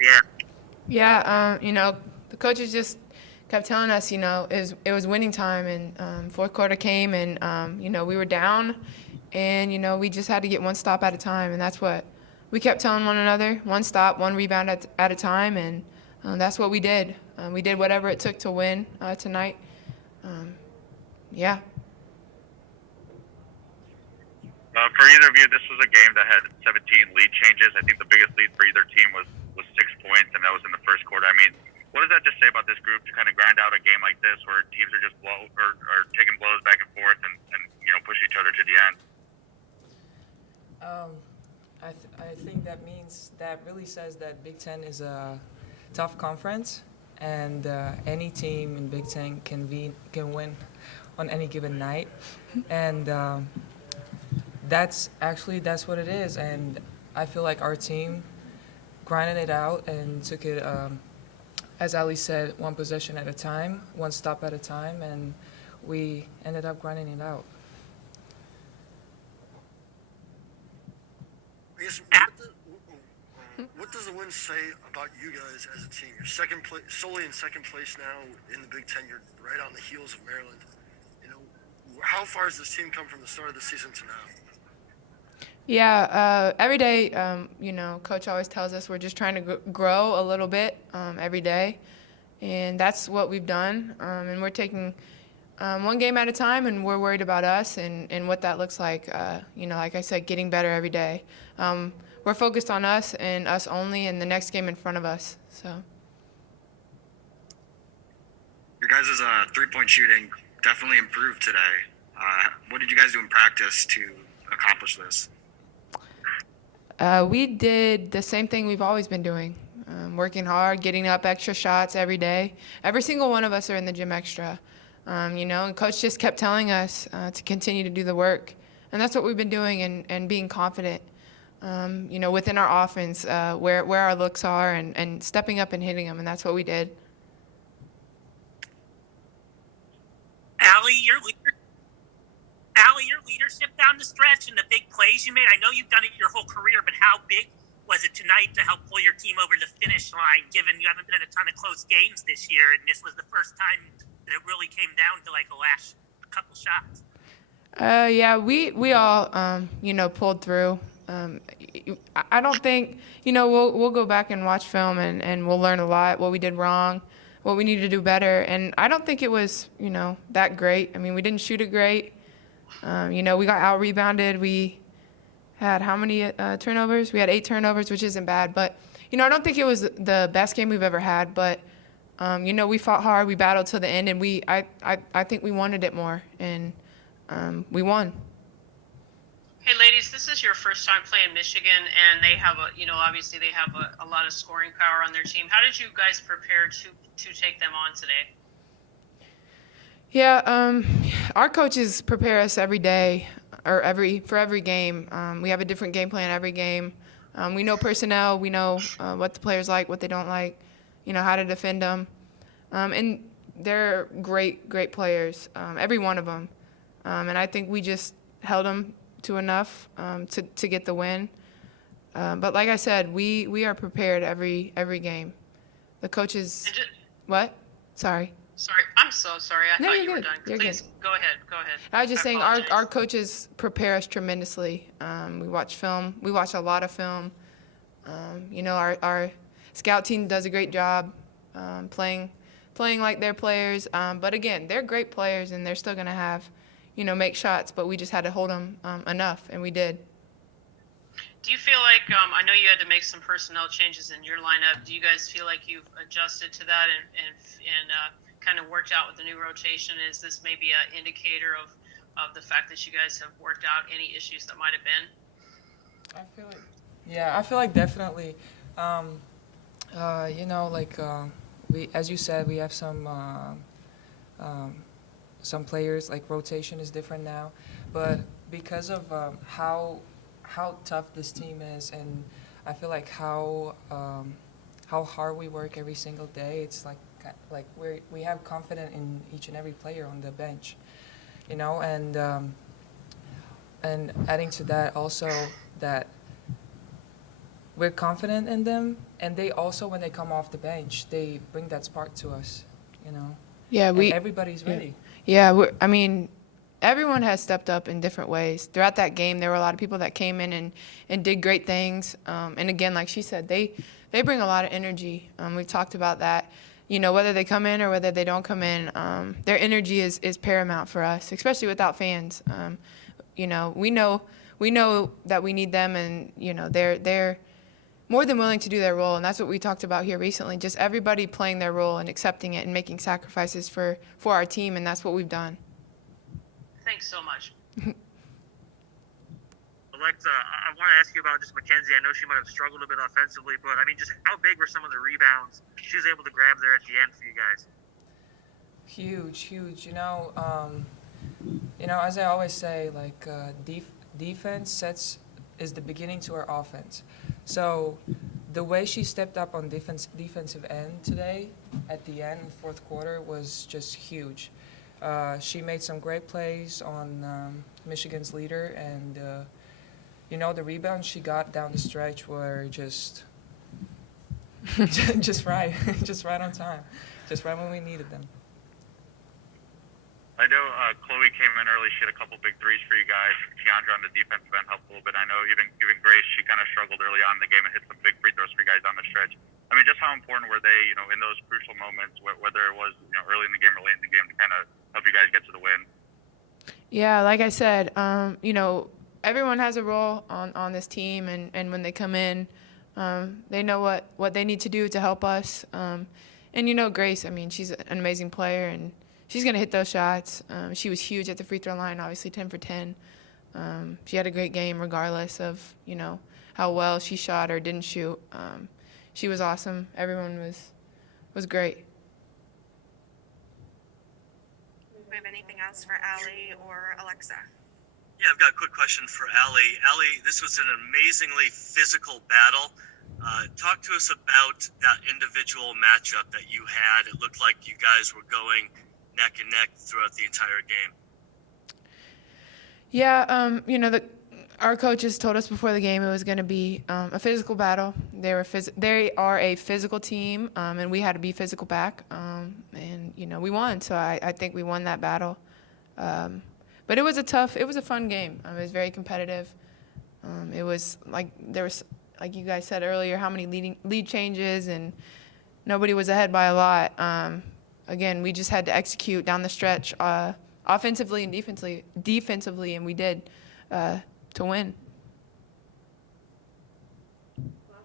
Yeah. Yeah, the coaches just kept telling us, it was winning time, and fourth quarter came, and we were down, and we just had to get one stop at a time, and that's what we kept telling one another: one stop, one rebound at a time, and that's what we did. We did whatever it took to win tonight. Yeah. For either of you, this was a game that had 17 lead changes. I think the biggest lead for either team was 6 points, and that was in the first quarter. I mean, what does that just say about this group to kind of grind out a game like this where teams are just or taking blows back and forth and push each other to the end? Um, I think that really says that Big Ten is a tough conference, and any team in Big Ten can win on any given night, and that's what it is. And I feel like our team grinded it out and took it, as Ali said, one possession at a time, one stop at a time, and we ended up grinding it out. I guess what does the win say about you guys as a team? You're solely in second place now in the Big Ten. You're right on the heels of Maryland. How far has this team come from the start of the season to now? Yeah, every day, Coach always tells us we're just trying to grow a little bit every day, and that's what we've done. And we're taking one game at a time, and we're worried about us and what that looks like. Like I said, getting better every day. We're focused on us and us only, and the next game in front of us. So. Your guys' three-point shooting definitely improved today. What did you guys do in practice to accomplish this? We did the same thing we've always been doing, working hard, getting up extra shots every day. Every single one of us are in the gym extra, and Coach just kept telling us to continue to do the work. And that's what we've been doing, and being confident, within our offense, where our looks are, and stepping up and hitting them, and that's what we did. Allie, your leadership down the stretch and the big plays you made, I know you've done it your whole career, but how big was it tonight to help pull your team over the finish line, given you haven't been in a ton of close games this year, and this was the first time that it really came down to like the last couple shots? Yeah, we all, pulled through. I don't think, we'll go back and watch film, and we'll learn a lot, what we did wrong, what we need to do better. And I don't think it was, that great. I mean, we didn't shoot it great. We got out-rebounded. We had how many turnovers? We had 8 turnovers, which isn't bad. But, I don't think it was the best game we've ever had. But, we fought hard. We battled to the end. And I think we wanted it more. And we won. Hey, ladies, this is your first time playing Michigan, and they have obviously they have a lot of scoring power on their team. How did you guys prepare to take them on today? Yeah, our coaches prepare us every day, or for every game. We have a different game plan every game. We know personnel. We know what the players like, what they don't like, how to defend them. And they're great players, every one of them. And I think we just held them to enough to get the win. But like I said, we are prepared every game. The coaches. What? Sorry. Sorry, I'm so sorry. I No, thought you're you were good. done. You're Please good. go ahead. I was just saying apologize. our coaches prepare us tremendously. We watch film. We watch a lot of film. Our scout team does a great job playing like their players. But again, they're great players, and they're still going to have, make shots. But we just had to hold them enough, and we did. Do you feel like I know you had to make some personnel changes in your lineup? Do you guys feel like you've adjusted to that and kind of worked out with the new rotation? Is this maybe an indicator of the fact that you guys have worked out any issues that might have been? I feel like definitely. We, as you said, we have some players, like rotation is different now, but because of how tough this team is, and I feel like how hard we work every single day, it's like we have confidence in each and every player on the bench, and adding to that also that we're confident in them, and they also, when they come off the bench, they bring that spark to us, you know. Yeah, And everybody's ready. Yeah, I mean, everyone has stepped up in different ways. Throughout that game, there were a lot of people that came in and did great things. And again, like she said, they bring a lot of energy. We've talked about that. You know, whether they come in or whether they don't come in, their energy is paramount for us, especially without fans. You know, we know that we need them, and you know, they're more than willing to do their role, and that's what we talked about here recently. Just everybody playing their role and accepting it and making sacrifices for our team, and that's what we've done. Thanks so much. Alexa, I want to ask you about just Mackenzie. I know she might have struggled a bit offensively, but I mean, just how big were some of the rebounds she was able to grab there at the end for you guys? Huge. You know, as I always say, like defense is the beginning to our offense. So the way she stepped up on defensive end today, at the end, fourth quarter, was just huge. She made some great plays on Michigan's leader, and you know, the rebounds she got down the stretch were just just right on time, just right when we needed them. I know Chloe came in early. She had a couple big threes for you guys. Keandra on the defensive end helped a little bit. I know even Grace, she kind of struggled early on in the game and hit some big free throws for you guys down the stretch. I mean, just how important were they, you know, in those crucial moments, whether it was, you know, early in the game or late in the game, to kind of help you guys get to the win? Yeah, like I said, you know, everyone has a role on this team, and when they come in, they know what they need to do to help us. And you know, Grace, I mean, she's an amazing player, and she's going to hit those shots. She was huge at the free throw line, obviously 10 for 10. She had a great game regardless of, you know, how well she shot or didn't shoot. She was awesome. Everyone was great. Do we have anything else for Allie or Alexa? Yeah, I've got a quick question for Allie. Allie, this was an amazingly physical battle. Talk to us about that individual matchup that you had. It looked like you guys were going neck and neck throughout the entire game. Yeah, you know, our coaches told us before the game it was going to be a physical battle. They are a physical team, and we had to be physical back. And you know, we won, so I think we won that battle. But it was a fun game. It was very competitive. It was like there was, like you guys said earlier, how many lead changes, and nobody was ahead by a lot. Again, we just had to execute down the stretch, offensively and defensively, and we did to win.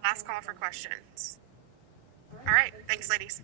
Last call for questions. All right, thanks, ladies.